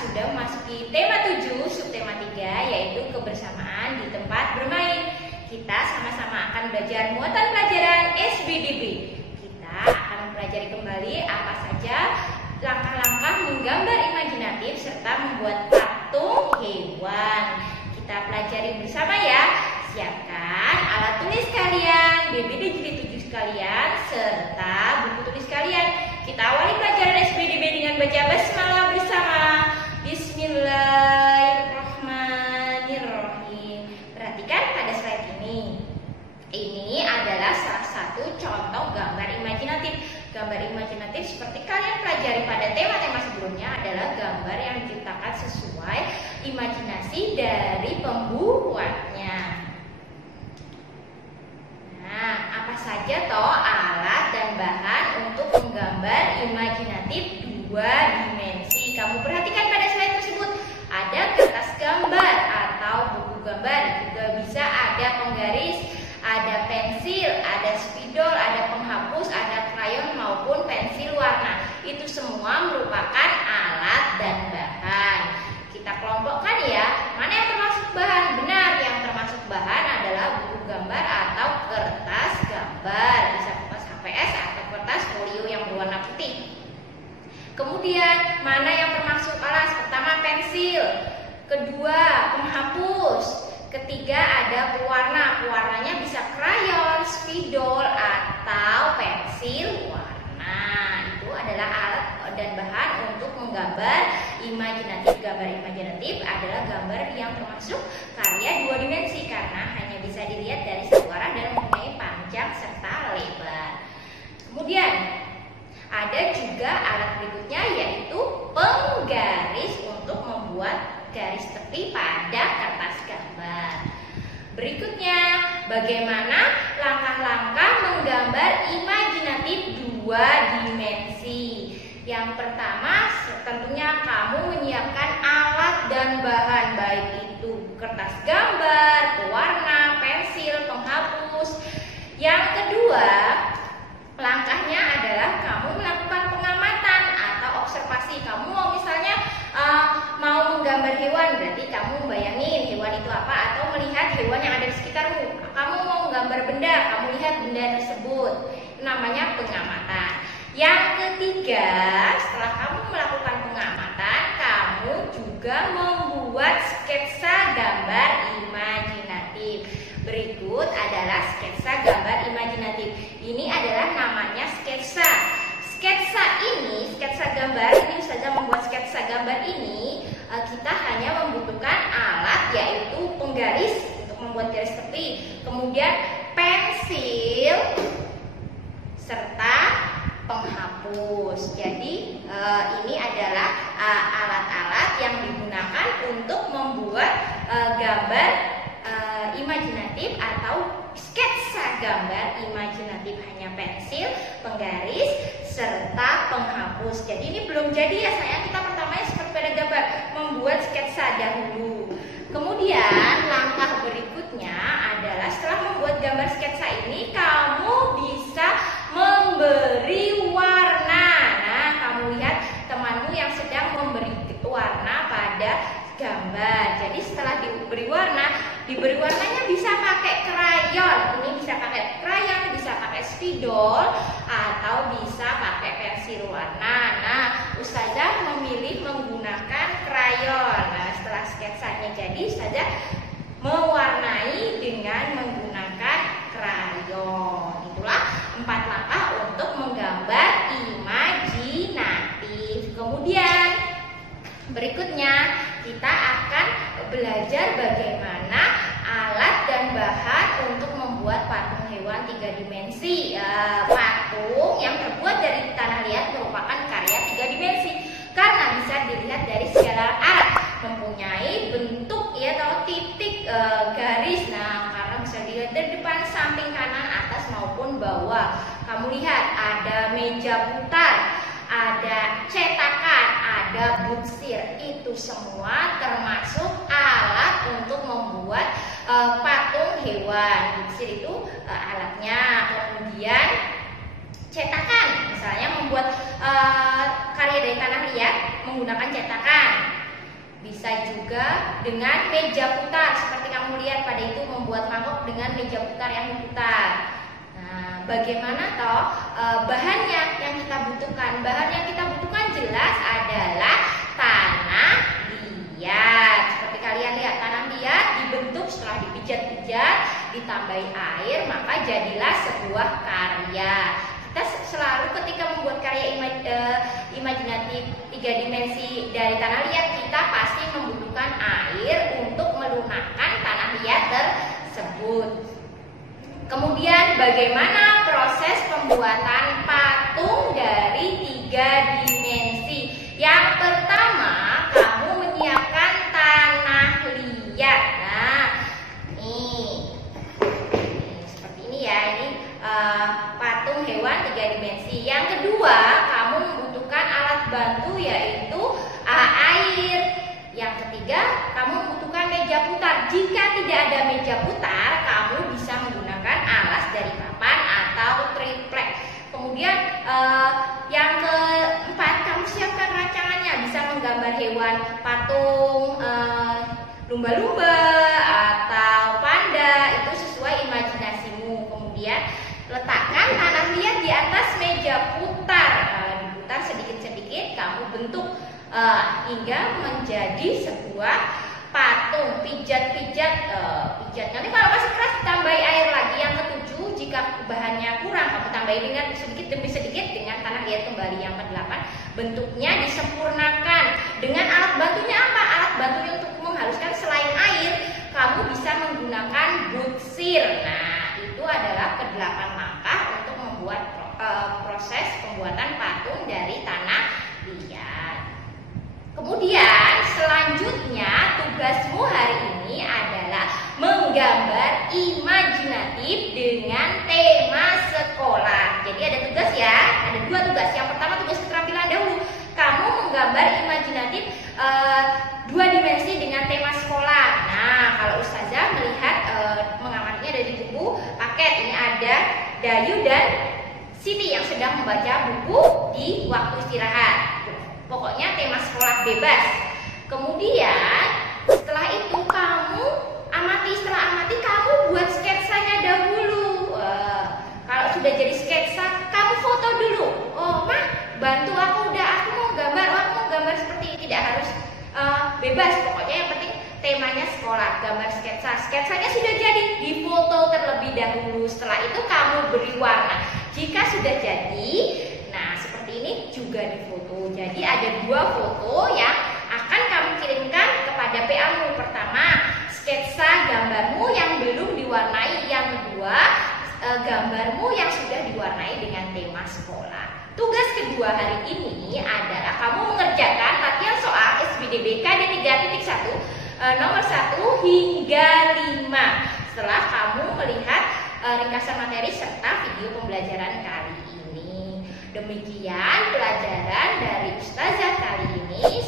sudah memasuki tema 7, subtema 3, yaitu kebersamaan di tempat bermain. Kita sama-sama akan belajar muatan pelajaran SBDB. Kita akan mempelajari kembali apa saja langkah-langkah menggambar imajinatif serta membuat patung hewan. Kita pelajari bersama ya. Siapkan alat tulis kalian, BBD jilid 7 kalian, serta buku tulis kalian. Kita awali pelajaran SBDB dengan baca basmalah bersama. Bismillahirrahmanirrahim. Perhatikan pada slide ini. Ini adalah salah satu contoh gambar imajinatif. Gambar imajinatif seperti kalian pelajari pada tema-tema sebelumnya adalah gambar yang diciptakan sesuai imajinasi dari pembuatnya. Nah, apa saja toh alat dan bahan untuk menggambar imajinatif 2 dimensi? Kamu perhatikan pada slide tersebut. Ada kertas gambar atau buku gambar, juga bisa ada penggaris, ada pensil, ada spidol, ada penghapus, ada krayon maupun pensil warna. Itu semua merupakan alat dan bahan. Kita kelompokkan ya, mana yang termasuk bahan? Benar, yang termasuk bahan adalah buku gambar atau kertas gambar. Bisa kertas HVS atau kertas folio yang berwarna putih. Kemudian, mana yang termasuk alat? Pertama, pensil. Kedua, penghapus. Ketiga, ada pewarna. Pewarnanya bisa krayon, spidol, atau pensil warna. Itu adalah alat dan bahan untuk menggambar imajinatif. Gambar imajinatif adalah gambar yang termasuk karya 2 dimensi karena hanya bisa dilihat dari satu arah dan mempunyai panjang serta lebar. Kemudian ada juga alat berikutnya, yaitu penggaris untuk membuat garis tepi pada kertas gambar. Berikutnya, bagaimana langkah-langkah menggambar imajinatif 2 dimensi. Yang pertama, tentunya kamu menyiapkan alat dan bahan, baik itu kertas gambar, pewarna, pensil, penghapus. Yang kedua, langkahnya adalah kamu melakukan pengamatan atau observasi. Kamu mau misalnya mau menggambar hewan, berarti kamu bayangin hewan itu apa, atau melihat hewan yang ada di sekitarmu. Kamu mau menggambar benda, kamu lihat benda tersebut. Namanya pengamatan. Yang ketiga, setelah kamu melakukan pengamatan, kamu juga membuat sketsa gambar imajinatif. Berikut adalah sketsa gambar imajinatif. Ini adalah namanya sketsa. Sketsa gambar ini saja membuat sketsa gambar ini, kita hanya membutuhkan alat, yaitu penggaris untuk membuat garis tepi, kemudian pensil serta penghapus. Jadi ini adalah alat-alat yang digunakan untuk membuat gambar imajinatif atau sketsa gambar imajinatif, hanya pensil, penggaris, serta penghapus. Jadi ini belum jadi ya sayang, kita pertamanya seperti pada gambar, membuat sketsa dahulu. Kemudian langkah berikutnya adalah setelah membuat gambar sketsa ini, kamu bisa memberi warna. Nah, kamu lihat temanmu yang sedang memberi warna pada gambar. Jadi setelah diberi warnanya bisa pakai krayon. Ini bisa pakai krayon, bisa pakai spidol, atau bisa pakai pensil warna. Nah, Ustazah memilih menggunakan krayon. Nah, setelah sketsanya jadi, Ustazah mewarnai dengan menggunakan krayon. Itulah 4 langkah untuk menggambar imajinatif. Kemudian berikutnya kita akan belajar bagaimana alat dan bahan untuk membuat patung hewan 3 dimensi. Patung yang terbuat dari tanah liat merupakan karya 3 dimensi karena bisa dilihat dari segala arah, mempunyai bentuk atau titik garis. Nah, karena bisa dilihat dari depan, samping, kanan, atas maupun bawah. Kamu lihat ada meja putar, ada cetakan, ada butsir. Itu semua termasuk alat untuk membuat patung hewan. Butsir itu alatnya. Kemudian cetakan, misalnya membuat karya dari tanah liat menggunakan cetakan. Bisa juga dengan meja putar, seperti kamu lihat pada itu membuat mangkok dengan meja putar yang diputar. Nah, bagaimana toh bahannya yang kita butuhkan? Bahan yang kita butuhkan jelas adalah tanah liat. Seperti kalian lihat, tanah liat dibentuk setelah dipijat-pijat, ditambahi air, maka jadilah sebuah karya. Kita selalu ketika membuat karya imajinatif 3 dimensi dari tanah liat, kita pasti membutuhkan air untuk melunakkan tanah liat tersebut. Kemudian bagaimana proses pembuatan patung dari 3 dimensi? Yang pertama, kamu menyiapkan tanah liat. Nah, seperti ini ya, ini patung hewan 3 dimensi. Yang kedua, kamu membutuhkan alat bantu yaitu air. Yang ketiga, kamu membutuhkan meja putar. Jika tidak ada meja putar, kamu bisa menggunakan alas dari papan atau triplek. Kemudian yang keempat, kamu siapkan rancangannya. Bisa menggambar hewan, patung, lumba-lumba atau panda, itu sesuai imajinasimu. Kemudian letakkan tanah liat di atas meja putar. Diputar sedikit-sedikit, kamu bentuk hingga menjadi sebuah patung. Pijat-pijat, nanti kalau masih keras tambahi air lagi. Yang ketujuh, jika bahannya kurang, kamu tambahi dengan sedikit demi sedikit dengan tanah liat kembali. Yang kedelapan, bentuknya disempurnakan dengan alat bantunya. Apa alat bantunya untuk menghaluskan? Selain air, kamu bisa menggunakan butsir. Nah, itu adalah ke-8 langkah untuk membuat proses pembuatan patung dari tanah liat. Kemudian selanjutnya tugasmu hari ini adalah menggambar imajinatif dengan tema sekolah. Jadi ada tugas ya, ada 2 tugas. Yang pertama tugas keterampilan dahulu. Kamu menggambar imajinatif 2 dimensi dengan tema sekolah. Nah, kalau Ustazah melihat mengamatinya dari buku paket, ini ada Dayu dan Siti yang sedang membaca buku di waktu istirahat. Pokoknya tema sekolah bebas. Kemudian setelah itu kamu amati, setelah amati kamu buat sketsanya dahulu. Kalau sudah jadi sketsa, kamu foto dulu. Oh, Mah, bantu aku, aku mau gambar seperti ini. Tidak harus bebas, pokoknya yang penting temanya sekolah, gambar sketsa. Sketsanya sudah jadi, difoto terlebih dahulu. Setelah itu kamu beri warna. Jika sudah jadi, nah seperti ini juga difoto. Jadi ada 2 foto yang akan kamu kirimkan kepada PA-mu. Pertama, sketsa gambarmu yang belum diwarnai. Yang kedua, gambarmu yang sudah diwarnai dengan tema sekolah. Tugas kedua hari ini adalah kamu mengerjakan latihan soal SBDB KD 3.1 nomor 1 hingga 5. Setelah kamu melihat ringkasan materi serta video pembelajaran kali ini. Demikian pelajaran dari Ustazah kali ini.